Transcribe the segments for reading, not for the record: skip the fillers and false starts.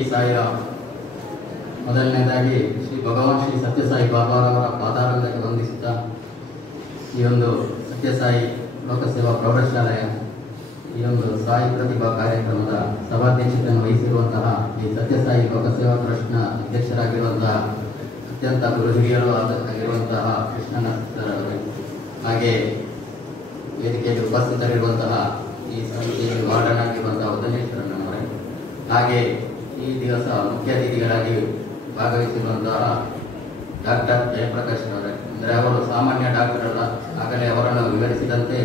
ಸಾಯಿರಾಮ್. ಮೊದಲನೇದಾಗಿ ಶ್ರೀ ಭಗವಾನ್ ಶ್ರೀ ಸತ್ಯಸಾಯಿ ಬಾಬಾರವರ ಪಾದಾರಕ್ಕೆ ವಂದಿಸುತ್ತಾ ಈ ಒಂದು ಸತ್ಯಸಾಯಿ ಲೋಕಸೇವಾ ಪ್ರೌಢಶಾಲೆಯ ಈ ಒಂದು ಸಾಯಿ ಪ್ರತಿಭಾ ಕಾರ್ಯಕ್ರಮದ ಸಭಾಧ್ಯಕ್ಷತೆಯನ್ನು ವಹಿಸಿರುವಂತಹ ಈ ಸತ್ಯಸಾಯಿ ಲೋಕಸೇವಾ ಟ್ರಸ್ಟ್ನ ಅಧ್ಯಕ್ಷರಾಗಿರುವಂತಹ ಅತ್ಯಂತ ಗುರು ಹಿರಿಯರು ಆಗಿರುವಂತಹ ಕೃಷ್ಣನ ಸರ್, ಹಾಗೆ ವೇದಿಕೆಯಲ್ಲಿ ಉಪಸ್ಥಿತರಿರುವಂತಹ ಈ ಸಮಿತಿಯಲ್ಲಿ ವಾರ್ಡನ್ ಆಗಿರುವಂತಹ ಉದನೇಶ್ವರನವರೇ, ಹಾಗೆ ಈ ದಿವಸ ಮುಖ್ಯ ಅತಿಥಿಗಳಾಗಿ ಭಾಗವಹಿಸಿರುವಂತಹ ಡಾಕ್ಟರ್ ಜಯಪ್ರಕಾಶ್ ಅವರೇ. ಅಂದರೆ ಅವರು ಸಾಮಾನ್ಯ ಡಾಕ್ಟರ್ ಅಲ್ಲ, ಆಗಲೇ ಅವರನ್ನು ವಿವರಿಸಿದಂತೆ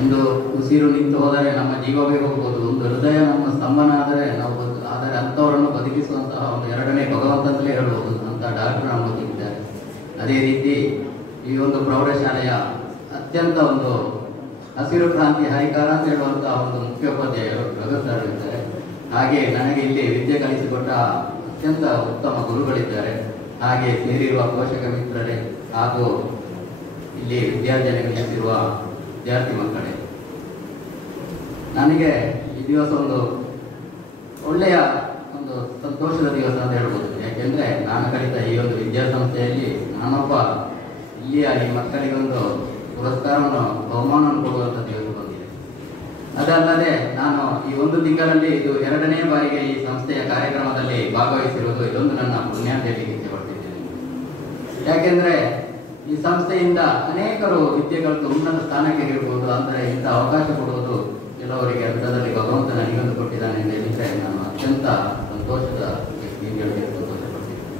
ಒಂದು ಉಸಿರು ನಿಂತು ಹೋದರೆ ನಮ್ಮ ಜೀವವೇ ಹೋಗ್ಬೋದು, ಒಂದು ಹೃದಯ ನಮ್ಮ ಸ್ತಂಭನ ಆದರೆ ಅಂಥವರನ್ನು ಬದುಕಿಸುವಂತಹ ಒಂದು ಎರಡನೇ ಭಗವಂತನಲ್ಲೇ ಹೇಳ್ಬೋದು ಅಂತ ಡಾಕ್ಟರ್ ನಮ್ಮ ಬದುಕಿದ್ದಾರೆ. ಅದೇ ರೀತಿ ಈ ಒಂದು ಪ್ರೌಢಶಾಲೆಯ ಅತ್ಯಂತ ಒಂದು ಹಸಿರು ಕ್ರಾಂತಿ ಹರಿಕಾರ ಅಂತ ಹೇಳುವಂತಹ ಒಂದು ಮುಖ್ಯೋಪಾಧ್ಯಾಯರು ರಘು ಸರ್ ಇದ್ದಾರೆ. ಹಾಗೆ ನನಗೆ ಇಲ್ಲಿ ವಿದ್ಯೆ ಕಲಿಸಿಕೊಟ್ಟ ಅತ್ಯಂತ ಉತ್ತಮ ಗುರುಗಳಿದ್ದಾರೆ. ಹಾಗೆ ಸೇರಿರುವ ಪೋಷಕ ಮಿತ್ರರೇ ಹಾಗೂ ಇಲ್ಲಿ ವಿದ್ಯಾರ್ಜನೆಗಳಿಸಿರುವ ವಿದ್ಯಾರ್ಥಿ ಮಕ್ಕಳೇ, ನನಗೆ ಈ ದಿವಸ ಒಂದು ಒಳ್ಳೆಯ ಒಂದು ಸಂತೋಷದ ದಿವಸ ಅಂತ ಹೇಳ್ಬೋದು. ಯಾಕೆಂದ್ರೆ ನಾನು ಕಲಿತ ಈ ಒಂದು ವಿದ್ಯಾಸಂಸ್ಥೆಯಲ್ಲಿ ನಾನೊಬ್ಬ ಇಲ್ಲಿಯ ಈ ಮಕ್ಕಳಿಗೆ ಒಂದು ಪುರಸ್ಕಾರವನ್ನು ಬಹುಮಾನವನ್ನು ಕೊಡುವಂಥ ದಿವಸ ಬಂದಿದೆ. ಅದಲ್ಲದೆ ನಾನು ಈ ಒಂದು ತಿಂಗಳಲ್ಲಿ ಇದು ಎರಡನೇ ಬಾರಿಗೆ ಈ ಸಂಸ್ಥೆಯ ಕಾರ್ಯಕ್ರಮದಲ್ಲಿ ಭಾಗವಹಿಸಿರುವುದು ಇದೊಂದು ನನ್ನ ಪುಣ್ಯ ಅಂತ ಹೇಳಲಿಕ್ಕೆ ಇಷ್ಟಪಡ್ತಿದ್ದೇನೆ. ಯಾಕೆಂದ್ರೆ ಈ ಸಂಸ್ಥೆಯಿಂದ ಅನೇಕರು ವಿದ್ಯೆ ಕಲಿತು ಉನ್ನತ ಸ್ಥಾನಕ್ಕೆ ಇರಬಹುದು, ಅಂದರೆ ಇಂಥ ಅವಕಾಶ ಕೊಡುವುದು ಕೆಲವರಿಗೆ ಹಂತದಲ್ಲಿ ಭಗವಂತ ನನಗೊಂದು ಕೊಟ್ಟಿದ್ದಾನೆ ಅಂತ ಹೇಳಿದ್ರೆ ನಾನು ಅತ್ಯಂತ ಸಂತೋಷದ ವ್ಯಕ್ತಿ ಅಂತ ಹೇಳಲಿಕ್ಕೆ ಸಂತೋಷಪಡ್ತಿದ್ದೇನೆ.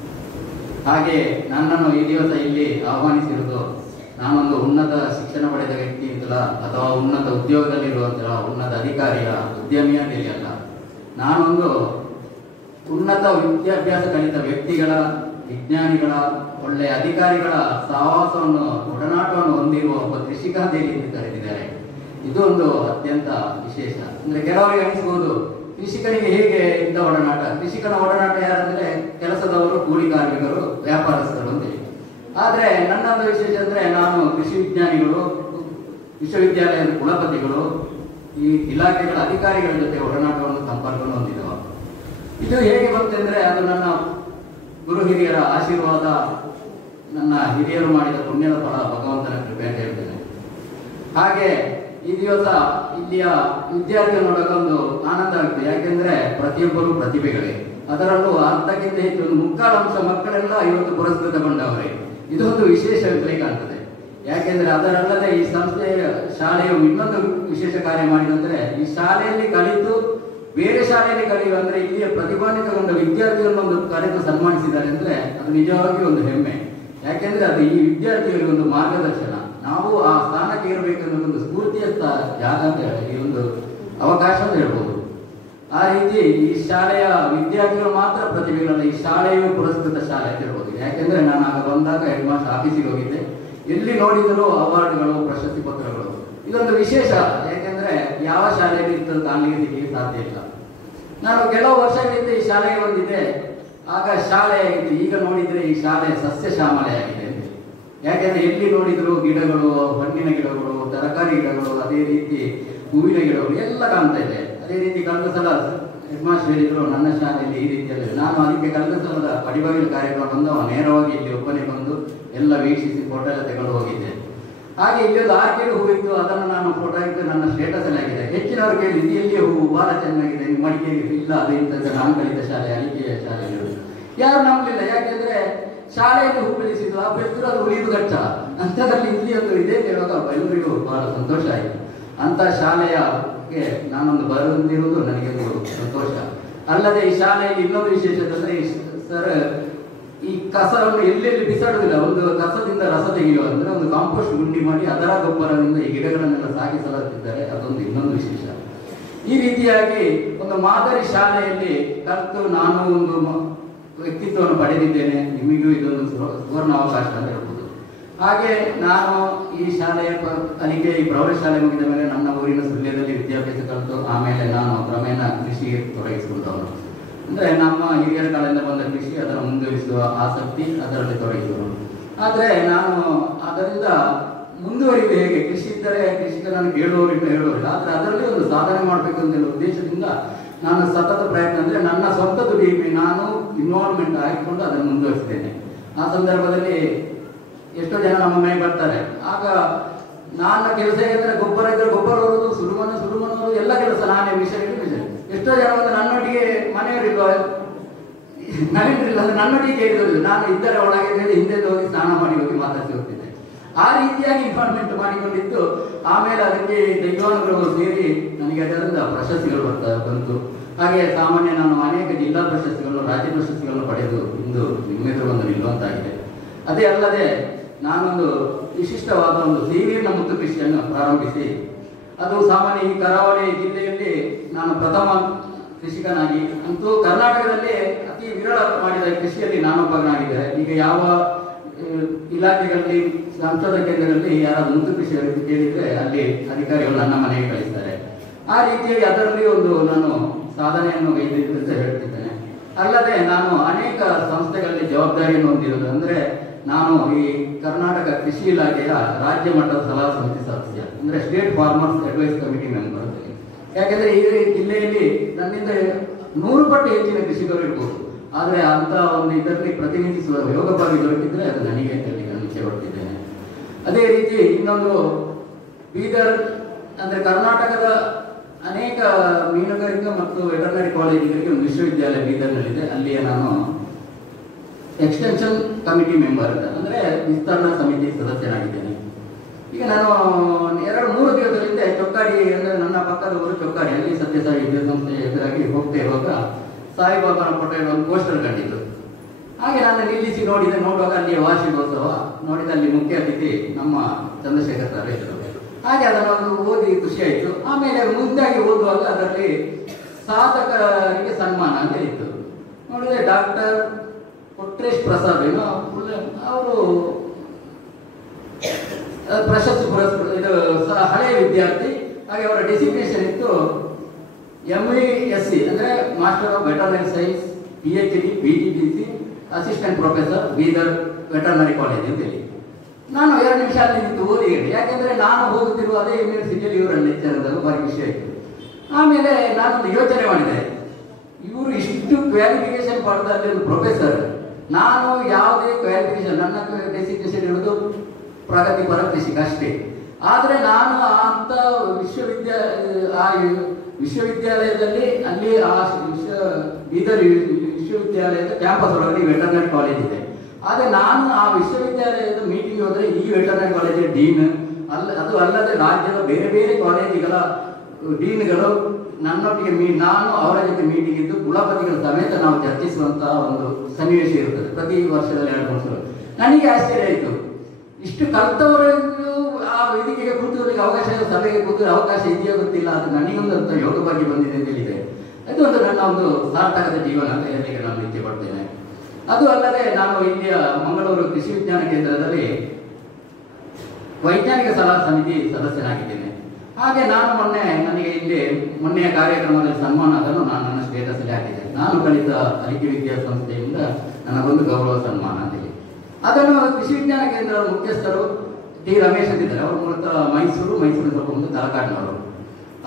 ಹಾಗೆ ನನ್ನನ್ನು ಈ ದಿವಸ ಇಲ್ಲಿ ಆಹ್ವಾನಿಸಿರುವುದು ನಾನೊಂದು ಉನ್ನತ ಶಿಕ್ಷಣ ಪಡೆದ ವ್ಯಕ್ತಿ ಅಂತಲ್ಲ, ಅಥವಾ ಉನ್ನತ ಉದ್ಯೋಗದಲ್ಲಿರುವಂತಹ ಉನ್ನತ ಅಧಿಕಾರಿಯ ಉದ್ಯಮಿಯ ಮೇಲೆ ಅಲ್ಲ, ನಾನೊಂದು ಉನ್ನತ ವಿದ್ಯಾಭ್ಯಾಸ ಕಲಿತ ವ್ಯಕ್ತಿಗಳ, ವಿಜ್ಞಾನಿಗಳ, ಒಳ್ಳೆಯ ಅಧಿಕಾರಿಗಳ ಸಹವಾಸವನ್ನು, ಒಡನಾಟವನ್ನು ಹೊಂದಿರುವ ಒಬ್ಬ ಕೃಷಿಕ ದೇವಿ ಕರೆದಿದ್ದಾರೆ. ಇದು ಒಂದು ಅತ್ಯಂತ ವಿಶೇಷ. ಅಂದ್ರೆ ಕೆಲವರಿಗೆ ಅನಿಸಬಹುದು ಕೃಷಿಕನಿಗೆ ಹೇಗೆ ಇಂಥ ಒಡನಾಟ, ಕೃಷಿಕನ ಒಡನಾಟ ಯಾರಂದ್ರೆ ಕೆಲಸದವರು, ಕೂಲಿ ಕಾರ್ಮಿಕರು, ವ್ಯಾಪಾರಸ್ಥರು ಅಂತ. ಆದ್ರೆ ನನ್ನೊಂದು ವಿಶೇಷ ಅಂದ್ರೆ ನಾನು ಕೃಷಿ ವಿಜ್ಞಾನಿಗಳು, ವಿಶ್ವವಿದ್ಯಾಲಯದ ಕುಲಪತಿಗಳು, ಈ ಇಲಾಖೆಗಳ ಅಧಿಕಾರಿಗಳ ಜೊತೆ ಒಡನಾಟವನ್ನು, ಸಂಪರ್ಕವನ್ನು ಹೊಂದಿದವ. ಇದು ಹೇಗೆ ಬಂತೆಂದ್ರೆ ಅದು ನನ್ನ ಗುರು ಹಿರಿಯರ ಆಶೀರ್ವಾದ, ನನ್ನ ಹಿರಿಯರು ಮಾಡಿದ ಪುಣ್ಯದ ಫಲ, ಭಗವಂತನ ಕೃಪೆ ಅಂತ ಹೇಳ್ತೇನೆ. ಹಾಗೆ ಈ ದಿವಸ ಇಲ್ಲಿಯ ವಿದ್ಯಾರ್ಥಿಗಳು ನೋಡೋಕೊಂದು ಆನಂದ ಆಗುತ್ತೆ. ಯಾಕೆಂದ್ರೆ ಪ್ರತಿಯೊಬ್ಬರು ಪ್ರತಿಭೆಗಳೇ, ಅದರಲ್ಲೂ ಅರ್ಧಕ್ಕಿಂತ ಹೆಚ್ಚು ಒಂದು ಮುಕ್ಕಾಲು ಅಂಶ ಮಕ್ಕಳೆಲ್ಲ ಇವತ್ತು ಪುರಸ್ಕೃತಗೊಂಡವರೇ. ಇದೊಂದು ವಿಶೇಷವಾಗಿ ಕಾಣ್ತದೆ. ಯಾಕೆಂದ್ರೆ ಅದರಲ್ಲದೆ ಈ ಸಂಸ್ಥೆಯ ಶಾಲೆಯು ಇನ್ನೊಂದು ವಿಶೇಷ ಕಾರ್ಯ ಮಾಡಿದಂದ್ರೆ, ಈ ಶಾಲೆಯಲ್ಲಿ ಕಲಿತು ಬೇರೆ ಶಾಲೆಯಲ್ಲಿ ಕಲಿಯುವ ಅಂದ್ರೆ ಇಲ್ಲಿಯ ಪ್ರತಿಭಾನ್ವಿತಗೊಂಡ ವಿದ್ಯಾರ್ಥಿಗಳನ್ನು ಒಂದು ಕರೆದು ಸನ್ಮಾನಿಸಿದ್ದಾರೆ ಅಂದ್ರೆ ಅದು ನಿಜವಾಗಿ ಒಂದು ಹೆಮ್ಮೆ. ಯಾಕೆಂದ್ರೆ ಅದು ಈ ವಿದ್ಯಾರ್ಥಿಗಳಿಗೆ ಒಂದು ಮಾರ್ಗದರ್ಶನ, ನಾವು ಆ ಸ್ಥಾನಕ್ಕೆ ಇರಬೇಕನ್ನೋ ಒಂದು ಸ್ಫೂರ್ತಿಯ ಜಾಗ ಅಂತ ಹೇಳಿ, ಈ ಒಂದು ಅವಕಾಶ ಅಂತ ಹೇಳ್ಬೋದು. ಆ ರೀತಿ ಈ ಶಾಲೆಯ ವಿದ್ಯಾರ್ಥಿಗಳು ಮಾತ್ರ ಪ್ರತಿಭೆಗಳಲ್ಲ, ಈ ಶಾಲೆಯು ಪುರಸ್ಕೃತ ಶಾಲೆ ಅಂತ ಹೇಳ್ಬೋದು. ಯಾಕೆಂದ್ರೆ ನಾನು ಆಗ ಬಂದಾಗ ಹೆಡ್ ಮಾಸ್ಟರ್ ಆಫೀಸಿಗೆ ಹೋಗಿದ್ದೆ, ಎಲ್ಲಿ ನೋಡಿದರೂ ಅವಾರ್ಡ್ಗಳು, ಪ್ರಶಸ್ತಿ ಪತ್ರಗಳು. ಇದೊಂದು ವಿಶೇಷ. ಯಾಕೆಂದ್ರೆ ಯಾವ ಶಾಲೆಯಲ್ಲಿ ಇರ್ತದೆ ಕಾಣಲಿಕ್ಕೆ ಸಿಗಲಿಕ್ಕೆ ಸಾಧ್ಯ ಇಲ್ಲ. ನಾನು ಕೆಲವು ವರ್ಷಗಳಿಂದ ಈ ಶಾಲೆಗೆ ಬಂದಿದ್ದೆ. ಆಗ ಶಾಲೆ ಆಗಿದೆ, ಈಗ ನೋಡಿದ್ರೆ ಈ ಶಾಲೆ ಸಸ್ಯ ಶ್ಯಾಮಲೆ ಆಗಿದೆ. ಯಾಕೆಂದ್ರೆ ಎಲ್ಲಿ ನೋಡಿದ್ರು ಗಿಡಗಳು, ಹಣ್ಣಿನ ಗಿಡಗಳು, ತರಕಾರಿ ಗಿಡಗಳು, ಅದೇ ರೀತಿ ಹೂವಿನ ಗಿಡಗಳು ಎಲ್ಲ ಕಾಣ್ತಾ ಇದೆ. ಅದೇ ರೀತಿ ಕಳೆದ ಸಲ ಹೆಡ್ ಮಾಸ್ಟರ್ ಹೇಳಿದ್ರು ನನ್ನ ಶಾಲೆಯಲ್ಲಿ ಈ ರೀತಿಯಲ್ಲಿ. ನಾನು ಅದಕ್ಕೆ ಕಳೆದ ಸಲದ ಪಡಿಬಾಗಿಲು ಕಾರ್ಯಕ್ರಮ ಬಂದು ನೇರವಾಗಿ ಇಲ್ಲಿ ಒಬ್ಬನೇ ಬಂದು ಎಲ್ಲ ವೀಕ್ಷಿಸಿ ಫೋಟೋ ಎಲ್ಲ ತಗೊಂಡು ಹೋಗಿದ್ದೆ. ಹಾಗೆ ಇಲ್ಲಿ ಒಂದು ಆರ್ಕಿಡ್ ಹೂವಿತ್ತು, ಅದನ್ನು ನಾನು ಫೋಟೋ ಇಟ್ಟು ನನ್ನ ಸ್ಟೇಟಸ್ ಅಲ್ಲಿ ಆಗಿದೆ. ಹೆಚ್ಚಿನವರು ಕೇಳಿ ಇದು ಎಲ್ಲಿಯ ಹೂವು, ಬಹಳ ಚೆನ್ನಾಗಿದೆ, ಮಡಿಕೇರಿ ಇಲ್ಲ, ಅದು ಇಂಥ ನಾನು ಕಲಿತ ಶಾಲೆ, ಅಲಿಕೆಯ ಶಾಲೆ. ಯಾರು ನಂಬಲಿಲ್ಲ. ಯಾಕೆಂದ್ರೆ ಶಾಲೆಯಲ್ಲಿ ಹೂ ಬೆಳೆಸಿದ್ದು ಆ ಬೆಳೆಸಿದ್ರು ಅದು ಉಳಿದು ಗಚ್ಚ ಅಂಥದ್ರಲ್ಲಿ ಇಲ್ಲಿ ಒಂದು ಇದೆ ಅಂತ ಹೇಳುವಾಗ ಎಲ್ಲರಿಗೂ ಬಹಳ ಸಂತೋಷ ಆಯಿತು. ಅಂತ ಶಾಲೆಯಕ್ಕೆ ನಾನೊಂದು ಬಂದಿರುವುದು ನನಗೆ ಒಂದು ಸಂತೋಷ. ಅಲ್ಲದೆ ಈ ಶಾಲೆಯಲ್ಲಿ ಇನ್ನೊಂದು ವಿಶೇಷ ಅಂದ್ರೆ ಸರ್ ಈ ಕಸವನ್ನು ಎಲ್ಲೆಲ್ಲಿ ಬಿಸಾಡುವುದಿಲ್ಲ, ಒಂದು ಕಸದಿಂದ ರಸ ತೆಗೆಯುವ ಅಂದ್ರೆ ಒಂದು ಕಾಂಪೋಸ್ಟ್ ಗುಂಡಿ ಮಾಡಿ ಅದರ ಗೊಬ್ಬರದಿಂದ ಈ ಗಿಡಗಳನ್ನೆಲ್ಲ ಸಾಗಿಸಲಾಗುತ್ತಿದ್ದಾರೆ. ಅದೊಂದು ಇನ್ನೊಂದು ವಿಶೇಷ. ಈ ರೀತಿಯಾಗಿ ಒಂದು ಮಾದರಿ ಶಾಲೆಯಲ್ಲಿ ಕಲಿತು ನಾನು ಒಂದು ವ್ಯಕ್ತಿತ್ವವನ್ನು ಪಡೆದಿದ್ದೇನೆ. ನಿಮಗೂ ಇದೊಂದು ಸುವರ್ಣ ಅವಕಾಶ ಅಂತ ಹೇಳ್ಬೋದು. ಹಾಗೆ ನಾನು ಈ ಶಾಲೆಯ ಕಲಿಕೆ, ಈ ಪ್ರೌಢಶಾಲೆ ಮುಗಿದ ಮೇಲೆ ನನ್ನ ಊರಿನ ಸುಳ್ಯದಲ್ಲಿ ವಿದ್ಯಾಭ್ಯಾಸ ಕಲಿತು ಆಮೇಲೆ ನಾನು ಕ್ರಮೇಣ ಕೃಷಿಗೆ ತೊಡಗಿಸಿಕೊಂಡವನು. ಅಂದ್ರೆ ನಮ್ಮ ಹಿರಿಯರ ಕಾಲದಿಂದ ಬಂದ ಕೃಷಿ, ಅದನ್ನು ಮುಂದುವರಿಸುವ ಆಸಕ್ತಿ, ಅದರಲ್ಲಿ ತೊಡಗಿಸಿದವನು. ಆದ್ರೆ ನಾನು ಅದರಿಂದ ಮುಂದುವರಿಯುವುದು ಹೇಗೆ, ಕೃಷಿ ಇದ್ದರೆ ಕೃಷಿಕರನ್ನು ಕೇಳುವವರಿಗೂ ಹೇಳುವವರಿಲ್ಲ, ಆದ್ರೆ ಅದರಲ್ಲಿ ಒಂದು ಸಾಧನೆ ಮಾಡಬೇಕು ಅಂತ ಹೇಳುವ ಉದ್ದೇಶದಿಂದ ನಾನು ಸತತ ಪ್ರಯತ್ನ ಅಂದರೆ ನನ್ನ ಸ್ವಂತ ದುಡಿಮೆ ನಾನು ಇನ್ವಾಲ್ವ್ಮೆಂಟ್ ಆಗಿಕೊಂಡು ಅದನ್ನು ಮುಂದುವರಿಸ್ತೇನೆ. ಆ ಸಂದರ್ಭದಲ್ಲಿ ಎಷ್ಟೋ ಜನ ನಮ್ಮ ಮನೆಗೆ ಬರ್ತಾರೆ. ಆಗ ನನ್ನ ಕೆಲಸ ಏನಂದ್ರೆ ಗೊಬ್ಬರ ಇದ್ರೆ ಗೊಬ್ಬರ ಹೊರೋದು, ಸುಡುಮಣ್ಣವರು ಎಲ್ಲ ಕೆಲಸ ನಾನೇ ವಿಷಯ. ಎಷ್ಟೋ ಜನ வந்து ನನ್ನೊಟ್ಟಿಗೆ ಮನೆಯವರಿಲ್ವ ನವೀನ್ರಿಲ್ಲ ಅಂದ್ರೆ ನನ್ನೊಟ್ಟಿಗೆ ಕೇಳಿದ್ರು, ನಾನು ಇದ್ದರೆ ಒಳಗೆ ಹೇಳಿ ಹಿಂದೆ ಹೋಗಿ ಸ್ನಾನ ಮಾಡಿ ಹೋಗಿ ಮಾತಾಡ್ಸಿ ಹೋಗ್ತಿದ್ದೆ. ಆ ರೀತಿಯಾಗಿ ಇನ್ವಾಲ್ವ್ಮೆಂಟ್ ಮಾಡಿಕೊಂಡಿದ್ದು. ಆಮೇಲೆ ಅದಕ್ಕೆ ದೈವಾನುಗ್ರಹಗಳು ಸೇರಿ ನನಗೆ ಅದರಿಂದ ಪ್ರಶಸ್ತಿಗಳು ಬಂತು. ಹಾಗೆ ಸಾಮಾನ್ಯ ನಾನು ಅನೇಕ ಜಿಲ್ಲಾ ಪ್ರಶಸ್ತಿಗಳನ್ನು, ರಾಜ್ಯ ಪ್ರಶಸ್ತಿಗಳನ್ನು ಪಡೆದು ಇಂದು ನಿಮ್ಮೆದುರು ಬಂದು ನಿಲ್ಲುವಂತಾಗಿದೆ. ಅದೇ ಅಲ್ಲದೆ ನಾನೊಂದು ವಿಶಿಷ್ಟವಾದ ಒಂದು ಸೇವೀರ್ನ ಮುತ್ತು ಕೃಷಿಯನ್ನು ಪ್ರಾರಂಭಿಸಿ, ಅದು ಸಾಮಾನ್ಯ ಈ ಕರಾವಳಿ ಜಿಲ್ಲೆಯಲ್ಲಿ ನಾನು ಪ್ರಥಮ ಕೃಷಿಕನಾಗಿ, ಅಂತೂ ಕರ್ನಾಟಕದಲ್ಲಿ ಅತಿ ವಿರಳ ಮಾಡಿದ ಕೃಷಿಯಲ್ಲಿ ನಾನೊಬ್ಬನಾಗಿದ್ದೆ. ಈಗ ಯಾವ ಇಲಾಖೆಗಳಲ್ಲಿ, ಸಂಶೋಧನಾ ಕೇಂದ್ರಗಳಲ್ಲಿ ಯಾರಾದ್ರೂ ಮುತ್ತು ಕೃಷಿ ಕೇಳಿದ್ರೆ ಅಲ್ಲಿ ಅಧಿಕಾರಿಗಳು ನನ್ನ ಮನೆಗೆ ಕಳಿಸ್ತಾರೆ. ಆ ರೀತಿಯಾಗಿ ಅದರಲ್ಲಿ ಒಂದು ನಾನು ಸಾಧನೆಯನ್ನು ಗೈದಿದ್ದು ಅಂತ ಹೇಳ್ತಿದ್ದೇನೆ. ಅಲ್ಲದೆ ನಾನು ಅನೇಕ ಸಂಸ್ಥೆಗಳಲ್ಲಿ ಜವಾಬ್ದಾರಿಯನ್ನು ಹೊಂದಿರೋದು. ಅಂದರೆ ನಾನು ಈ ಕರ್ನಾಟಕ ಕೃಷಿ ಇಲಾಖೆಯ ರಾಜ್ಯ ಮಟ್ಟದ ಸಲಹಾ ಸಮಿತಿ ಸದಸ್ಯ, ಅಂದರೆ state farmers advice committee member. ಯಾಕೆಂದ್ರೆ ಈ ಜಿಲ್ಲೆಯಲ್ಲಿ ನನ್ನಿಂದ 100 ಪಟ್ಟು ಹೆಚ್ಚಿನ ಕೃಷಿಕರು ಇರ್ಬೋದು. ಆದರೆ ಅಂತ ಒಂದು ಇದರಲ್ಲಿ ಪ್ರತಿನಿಧಿಸುವ ಯೋಗವಾಗಿ ದೊರಕಿದ್ರೆ ಅದು ನನಗೆ ಅಂತ ಹೇಳಿ ನಾನು ಇಚ್ಛೆ ಪಡ್ತಿದ್ದೇನೆ. ಅದೇ ರೀತಿ ಇನ್ನೊಂದು ಬೀದರ್ ಅಂದ್ರೆ ಕರ್ನಾಟಕದ ಅನೇಕ ಮೀನುಗಾರಿಕಾ ಮತ್ತು ವೆಟರ್ನರಿ ಕಾಲೇಜುಗಳಿಗೆ ಒಂದು ವಿಶ್ವವಿದ್ಯಾಲಯ ಬೀದರ್ನಲ್ಲಿದೆ. ಅಲ್ಲಿಯ ನಾನು ಎಕ್ಸ್ಟೆನ್ಷನ್ ಕಮಿಟಿ ಮೆಂಬರ್, ಅಂದ್ರೆ ವಿಸ್ತರಣಾ ಸಮಿತಿ ಸದಸ್ಯನಾಗಿದ್ದೇನೆ. ಈಗ ನಾನು 2-3 ದಿವಸದಿಂದ ಚೊಕ್ಕಾಡಿ, ಅಂದ್ರೆ ನನ್ನ ಪಕ್ಕದ ಊರು ಚೊಕ್ಕಾಡಿ, ಅಲ್ಲಿ ಸತ್ಯಸಾಯಿ ವಿದ್ಯಾಸಂಸ್ಥೆ ಎದುರಾಗಿ ಹೋಗ್ತಾ ಇರುವಾಗ ಸಾಯಿಬಾಬಾನ ಫೋಟೋ ಒಂದು ಪೋಸ್ಟರ್ ಕಂಡಿದ್ದು. ಹಾಗೆ ನಾನು ನಿಲ್ಲಿಸಿ ನೋಡುವಾಗ ಅಲ್ಲಿ ವಾರ್ಷಿಕೋತ್ಸವ ನೋಡಿದ, ಅಲ್ಲಿ ಮುಖ್ಯ ಅತಿಥಿ ನಮ್ಮ ಚಂದ್ರಶೇಖರ್ ಸರ್ ಇದ್ದರು. ಹಾಗೆ ಅದನ್ನು ಓದಿ ಖುಷಿ ಆಯಿತು. ಆಮೇಲೆ ಮುಂದಾಗಿ ಓದುವಾಗ ಅದರಲ್ಲಿ ಸಾಧಕರಿಗೆ ಸನ್ಮಾನ ಅಂತ ಇತ್ತು. ನೋಡಿದ್ರೆ ಡಾಕ್ಟರ್ ಕೊಟ್ರೇಶ್ ಪ್ರಸಾದ್ ಏನೋ ಅವರು ಪ್ರಶಸ್ತಿ ಪುರಸ್ಕೃತ, ಇದು ಹಳೆಯ ವಿದ್ಯಾರ್ಥಿ. ಹಾಗೆ ಅವರ ಡೆಸಿಗ್ನೇಷನ್ ಇತ್ತು MASc ಅಂದ್ರೆ master of veterinary science, PhD, PGDC, assistant professor, Bidar veterinary college ಅಂತೇಳಿ. ನಾನು 2 ನಿಮಿಷ ಅಲ್ಲಿ ನಿಂತು ಓದಿ ಹೇಳಿ, ಯಾಕೆಂದ್ರೆ ನಾನು ಹೋಗುತ್ತಿರುವ ಅದೇ ಯೂನಿವರ್ಸಿಟಿಯಲ್ಲಿ ಇವರನ್ನು ಲೆಕ್ಚರ್ ಭಾರಿ ವಿಷಯ ಇತ್ತು. ಆಮೇಲೆ ನಾನೊಂದು ಯೋಚನೆ ಮಾಡಿದೆ, ಇವರು ಇಷ್ಟು ಕ್ವಾಲಿಫಿಕೇಶನ್ ಪಡೆದಲ್ಲಿ ಒಂದು ಪ್ರೊಫೆಸರ್, ನಾನು ಯಾವುದೇ ಕ್ವಾಲಿಫಿಕೇಶನ್, ನನ್ನ ಡೆಸಿಗ್ನೇಷನ್ ಇರೋದು ಪ್ರಗತಿಪರ ಕೃಷಿಕ ಅಷ್ಟೇ. ಆದರೆ ನಾನು ಅಂತ ವಿಶ್ವವಿದ್ಯಾಲಯದಲ್ಲಿ ಅಲ್ಲಿ ಬೀದರ್ ವಿಶ್ವವಿದ್ಯಾಲಯದ ಕ್ಯಾಂಪಸ್ ಒಳಗಡೆ ವೆಟರ್ನರಿ ಕಾಲೇಜ್ ಇದೆ. ಆದರೆ ನಾನು ಆ ವಿಶ್ವವಿದ್ಯಾಲಯದ ಮೀಟಿಂಗ್ ಹೋದರೆ ಈ ವೆಟರ್ನರಿ ಕಾಲೇಜಿನ ಡೀನ್ ಅದು ಅಲ್ಲದೆ ರಾಜ್ಯದ ಬೇರೆ ಬೇರೆ ಕಾಲೇಜುಗಳ ಡೀನ್ಗಳು ನನ್ನೊಟ್ಟಿಗೆ ನಾನು ಅವರ ಜೊತೆ ಮೀಟಿಂಗ್ ಇದ್ದು ಕುಲಪತಿಗಳ ಸಮೇತ ನಾವು ಚರ್ಚಿಸುವಂತಹ ಒಂದು ಸನ್ನಿವೇಶ ಇರುತ್ತದೆ ಪ್ರತಿ ವರ್ಷದಲ್ಲಿ 2 ವರ್ಷಗಳು. ನನಗೆ ಆಶ್ಚರ್ಯ ಆಯಿತು, ಇಷ್ಟು ಕಲ್ತವರಿಗೂ ಆ ವೇದಿಕೆಗೆ ಕೂತವರಿಗೆ ಅವಕಾಶ, ಸಭೆಗೆ ಕೂತು ಅವಕಾಶ ಇದೆಯೋ ಗೊತ್ತಿಲ್ಲ, ಅದು ನನಗೊಂದು ಅಂತ ಯೋಗ ಬಗ್ಗೆ ಬಂದಿದೆ ಅಂತ ಹೇಳಿದೆ. ಅದು ಒಂದು ನನ್ನ ಒಂದು ಸಾರ್ಥಕದ ಜೀವನ ಅಂತ ಹೇಳಲಿಕ್ಕೆ ನಾನು ಇಚ್ಛೆ ಪಡ್ತೇನೆ. ಅದು ಅಲ್ಲದೆ ನಾನು ಇಲ್ಲಿಯ ಮಂಗಳೂರು ಕೃಷಿ ವಿಜ್ಞಾನ ಕೇಂದ್ರದಲ್ಲಿ ವೈಜ್ಞಾನಿಕ ಸಲಹಾ ಸಮಿತಿ ಸದಸ್ಯನಾಗಿದ್ದೇನೆ. ಹಾಗೆ ನಾನು ಮೊನ್ನೆಯ ಕಾರ್ಯಕ್ರಮದಲ್ಲಿ ಸನ್ಮಾನ ಅದನ್ನು ನಾನು ನನ್ನ ಸ್ಟೇಟಸ್ ಅಲ್ಲಿ ಹಾಕಿದ್ದೇನೆ. ನಾನು ಕಲಿತ ಅರಿಕೆ ವಿದ್ಯಾಸಂಸ್ಥೆಯಿಂದ ನನಗೊಂದು ಗೌರವ ಸನ್ಮಾನ ಅಂತ ಹೇಳಿ. ಅದನ್ನು ಕೃಷಿ ವಿಜ್ಞಾನ ಕೇಂದ್ರದ ಮುಖ್ಯಸ್ಥರು ಟಿ ರಮೇಶ್ ಅಂತಿದ್ದಾರೆ. ಅವರು ಮೂಲತಃ ಮೈಸೂರು ಸ್ವಲ್ಪ ಮುಂದೆ ತಲಕಾಡಿನವರು.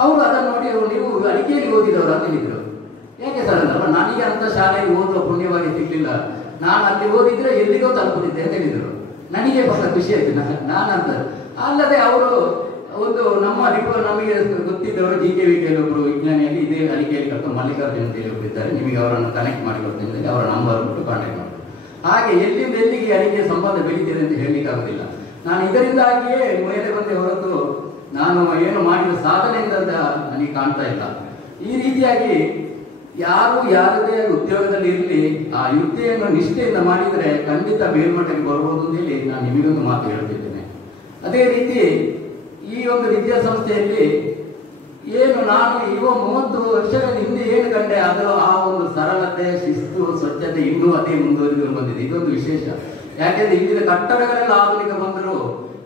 ಅವರು ಅದನ್ನು ನೋಡಿ, ನೀವು ಅಡಿಕೆಯಲ್ಲಿ ಓದಿದವರು ಅಂತ ಹೇಳಿದ್ರು. ಯಾಕೆ ಸರ್ ಅಂತಲ್ಲ, ನನಗೆ ಅಂತ ಶಾಲೆಯಲ್ಲಿ ಓದುವ ಪುಣ್ಯವಾಗಿ ಸಿಗ್ಲಿಲ್ಲ, ನಾನು ಅಲ್ಲಿ ಓದಿದ್ರೆ ಎಲ್ಲಿಗೋ ತಲುಪುತ್ತಿದ್ದೆ ಅಂತ ಹೇಳಿದರು. ನನಗೆ ಬಹಳ ಖುಷಿ ಆಯ್ತು. ನಾನಂತ ಅಲ್ಲದೆ ಅವರು ಒಂದು ನಮಗೆ ಗೊತ್ತಿದ್ದವರು GKVK ಒಬ್ಬರು ವಿಜ್ಞಾನಿಯಲ್ಲಿ ಇದೇ ಅಡಿಕೆಯಲ್ಲಿ ಕಲ್ತು ಮಲ್ಲಿಕಾರ್ಜುನ್ ಅಂತ ಹೇಳಿದ್ದಾರೆ, ನಿಮಗೆ ಅವರನ್ನು ಕನೆಕ್ಟ್ ಮಾಡಿಕೊಡ್ತೀನಿ, ಅವರ ನಂಬರ್ ಬಿಟ್ಟು ಕಾಂಟ್ಯಾಕ್ಟ್ ಮಾಡಿ. ಹಾಗೆ ಎಲ್ಲಿಂದ ಎಲ್ಲಿಗೆ ಅಡಿಕೆ ಸಂಬಂಧ ಬೆಳೀತಿದೆ ಅಂತ ಹೇಳಲಿಕ್ಕೆ ಆಗುದಿಲ್ಲ. ನಾನು ಇದರಿಂದಾಗಿಯೇ ಮೇಲೆ ಬಂದೆ ಹೊರತು ನಾನು ಏನು ಮಾಡಿದ ಸಾಧನೆಯಿಂದ ನನಗೆ ಕಾಣ್ತಾ ಇಲ್ಲ. ಈ ರೀತಿಯಾಗಿ ಯಾರದೇ ಉದ್ಯೋಗದಲ್ಲಿ ಇರಲಿ, ಆ ಯುಕ್ತಿಯನ್ನು ನಿಷ್ಠೆಯಿಂದ ಮಾಡಿದರೆ ಖಂಡಿತ ಮೇಲ್ಮಟ್ಟಕ್ಕೆ ಬರ್ಬೋದು ಅಂತ ಹೇಳಿ ನಾನು ನಿಮಗೊಂದು ಮಾತು ಹೇಳ್ತಿದ್ದೇನೆ. ಅದೇ ರೀತಿ ಈ ಒಂದು ವಿದ್ಯಾಸಂಸ್ಥೆಯಲ್ಲಿ ಏನು ನಾನು 30 ವರ್ಷಗಳ ಹಿಂದೆ ಏನು ಕಂಡೆ, ಅದು ಆ ಒಂದು ಸರಳತೆ, ಶಿಸ್ತು, ಸ್ವಚ್ಛತೆ ಇನ್ನೂ ಅದೇ ಮುಂದುವರಿದು ಬಂದಿದೆ. ಇದೊಂದು ವಿಶೇಷ. ಯಾಕೆಂದ್ರೆ ಇಲ್ಲಿನ ಕಟ್ಟಡಗಳೆಲ್ಲ ಆಧುನಿಕ ಬಂದರೂ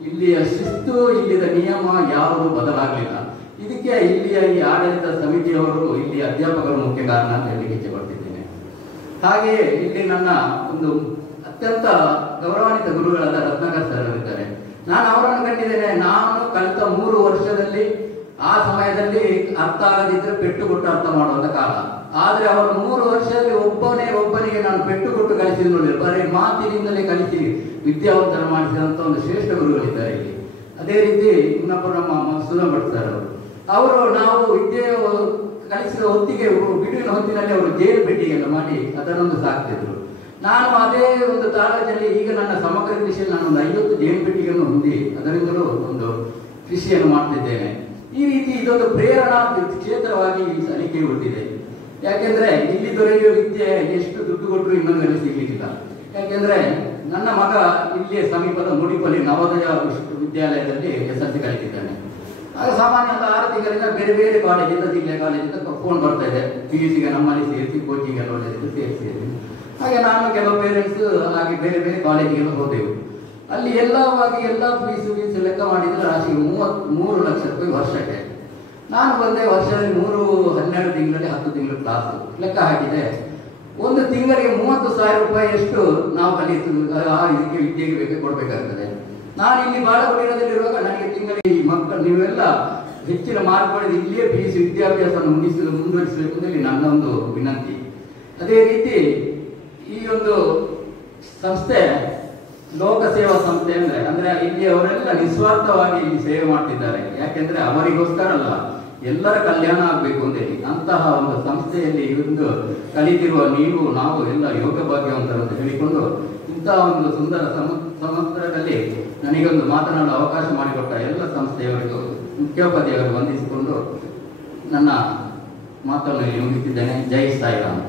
ಇಲ್ಲಿಯ ಶಿಸ್ತು, ಇಲ್ಲಿಯ ನಿಯಮ ಯಾವುದು ಬದಲಾಗಲಿಲ್ಲ. ಇದಕ್ಕೆ ಇಲ್ಲಿಯ ಈ ಆಡಳಿತ ಸಮಿತಿಯವರು, ಇಲ್ಲಿಯ ಅಧ್ಯಾಪಕರು ಮುಖ್ಯ ಕಾರಣ ಅಂತ ಹೇಳಲಿಕ್ಕೆ ಇಚ್ಛೆ ಪಡ್ತಿದ್ದೇನೆ. ಹಾಗೆಯೇ ಇಲ್ಲಿ ನನ್ನ ಒಂದು ಅತ್ಯಂತ ಗೌರವಾನ್ವಿತ ಗುರುಗಳಾದ ರತ್ನಾಕರ್ ಸರ್ ಇದ್ದಾರೆ. ನಾನು ಅವರನ್ನು ಕಂಡಿದ್ದೇನೆ. ನಾನು ಕಲಿತ 3 ವರ್ಷದಲ್ಲಿ ಆ ಸಮಯದಲ್ಲಿ ಅರ್ಥ ಆಗದಿದ್ರೆ ಪೆಟ್ಟು ಕೊಟ್ಟು ಅರ್ಥ ಮಾಡುವಂತ ಕಾಲ. ಆದ್ರೆ ಅವರು 3 ವರ್ಷದಲ್ಲಿ ಒಬ್ಬನಿಗೆ ನಾನು ಪೆಟ್ಟು ಕೊಟ್ಟು ಕಲಿಸಿದ ನೋಡಿ, ಬರೀ ಮಾತಿನಿಂದಲೇ ಕಲಿಸಿ ವಿದ್ಯಾವಂತರ ಮಾಡಿಸಿದಂತ ಒಂದು ಶ್ರೇಷ್ಠ ಗುರುಗಳಿದ್ದಾರೆ ಇಲ್ಲಿ. ಅದೇ ರೀತಿ ಇನ್ನೊಬ್ಬರು ನಮ್ಮ ಸುಲಭಟ್ ಸರ್ ಅವರು ನಾವು ವಿದ್ಯೆ ಕಲಿಸಿದ ಹೊತ್ತಿಗೆ ಬಿಡುವಿನ ಹೊತ್ತಿನಲ್ಲಿ ಅವರು ಜೈಲು ಪೆಟ್ಟಿಗೆಲ್ಲ ಮಾಡಿ ಅದನ್ನೊಂದು ಸಾಕ್ತಿದ್ರು. ನಾನು ಅದೇ ಒಂದು ತಾಲೂಕಿನಲ್ಲಿ ಈಗ ನನ್ನ ಸಮಗ್ರ ಕೃಷಿಯಲ್ಲಿ ನಾನು ಒಂದು 50 ಜೇನು ಪೆಟ್ಟಿಗೆಯನ್ನು ಹೊಂದಿ ಅದರಿಂದಲೂ ಒಂದು ಕೃಷಿಯನ್ನು ಮಾಡ್ತಿದ್ದೇನೆ. ಈ ರೀತಿ ಇದೊಂದು ಪ್ರೇರಣಾ ಕ್ಷೇತ್ರವಾಗಿ ಸಲಿಕೆ ಹುಟ್ಟಿದೆ. ಯಾಕೆಂದ್ರೆ ಇಲ್ಲಿ ದೊರೆಯುವ ವಿದ್ಯೆ ಎಷ್ಟು ದುಡ್ಡು ಕೊಟ್ಟರು ಇನ್ನೊಂದರಲ್ಲಿ ಸಿಗ್ಲಿಕ್ಕಿಲ್ಲ. ಯಾಕೆಂದ್ರೆ ನನ್ನ ಮಗ ಇಲ್ಲಿಯ ಸಮೀಪದ ಮುಡಿಪಲ್ಲಿ ನವೋದಯ ವಿದ್ಯಾಲಯದಲ್ಲಿ SLC ಕಲಿತಿದ್ದಾನೆ. ಆಗ ಸಾಮಾನ್ಯ 6 ತಿಂಗಳಿಂದ ಬೇರೆ ಬೇರೆ ಕಾಲೇಜಿಂದ ಜಿಲ್ಲೆ ಕಾಲೇಜಿಂದ ಫೋನ್ ಬರ್ತಾ ಇದೆ, PUCಗೆ ನಮ್ಮಲ್ಲಿ ಸೇರಿಸಿ ಕೋಚಿಂಗ್ ಎಲ್ಲ ಒಳ್ಳೆಯದು ಸೇರಿಸಿ. ಹಾಗೆ ನಾನು ಕೆಲವು ಪೇರೆಂಟ್ಸ್ ಹಾಗೆ ಬೇರೆ ಬೇರೆ ಕಾಲೇಜಿಗೆಲ್ಲ ಹೋದೆವು. ಅಲ್ಲಿ ಎಲ್ಲವಾಗಿ ಎಲ್ಲ ಫೀಸ್ ಲೆಕ್ಕ ಮಾಡಿದ್ರೆ ರಾಶಿ 33 ಲಕ್ಷ ರೂಪಾಯಿ ವರ್ಷಕ್ಕೆ. ನಾನು ಬಂದೆ ವರ್ಷದಲ್ಲಿ 12 ತಿಂಗಳಲ್ಲಿ 10 ತಿಂಗಳು ಕ್ಲಾಸ್ ಲೆಕ್ಕ ಹಾಕಿದೆ. ಒಂದು ತಿಂಗಳಿಗೆ 30,000 ರೂಪಾಯಿಯಷ್ಟು ನಾವು ಕಲಿತು ಇದಕ್ಕೆ ವಿದ್ಯೆಗೆ ಬೇಕು ಕೊಡಬೇಕಾಗ್ತದೆ. ನಾನು ಇಲ್ಲಿ ಬಾಳಗುಡಿರದಲ್ಲಿರುವಾಗ ನನಗೆ ತಿಂಗಳಿಗೆ ಈ ಮಕ್ಕಳು ನೀವೆಲ್ಲ ಹೆಚ್ಚಿನ ಮಾರ್ಕ್ ಪಡೆದು ಇಲ್ಲಿಯೇ PUC ವಿದ್ಯಾಭ್ಯಾಸವನ್ನು ಮುಂದುವರಿಸಬೇಕು ಅಂತ ನನ್ನ ಒಂದು ವಿನಂತಿ. ಅದೇ ರೀತಿ ಈ ಒಂದು ಸಂಸ್ಥೆ ಲೋಕ ಸೇವಾ ಸಂಸ್ಥೆ ಅಂದ್ರೆ ಇಲ್ಲಿ ಅವರೆಲ್ಲ ನಿಸ್ವಾರ್ಥವಾಗಿ ಇಲ್ಲಿ ಸೇವೆ ಮಾಡ್ತಿದ್ದಾರೆ. ಯಾಕೆಂದ್ರೆ ಅವರಿಗೋಸ್ಕರ ಅಲ್ಲ, ಎಲ್ಲರ ಕಲ್ಯಾಣ ಆಗ್ಬೇಕು ಅಂತ ಹೇಳಿ ಅಂತಹ ಒಂದು ಸಂಸ್ಥೆಯಲ್ಲಿ ಒಂದು ಕಲಿತಿರುವ ನೀವು ನಾವು ಎಲ್ಲ ಯೋಗ ಭಾಗ್ಯವಂತರು ಅಂತ ಹೇಳಿಕೊಂಡು ಇಂತಹ ಒಂದು ಸುಂದರ ಸಮುದ್ರದಲ್ಲಿ ನನಗೊಂದು ಮಾತನಾಡಲು ಅವಕಾಶ ಮಾಡಿಕೊಟ್ಟ ಎಲ್ಲ ಸಂಸ್ಥೆಯವರಿಗೂ ಮುಖ್ಯೋಪಾಧ್ಯಾಯರು ವಂದಿಸಿಕೊಂಡು ನನ್ನ ಮಾತನ್ನು ಮುಗಿಸಿದ್ದೇನೆ. ಜೈ ಸಾಯಿರಾಮ್.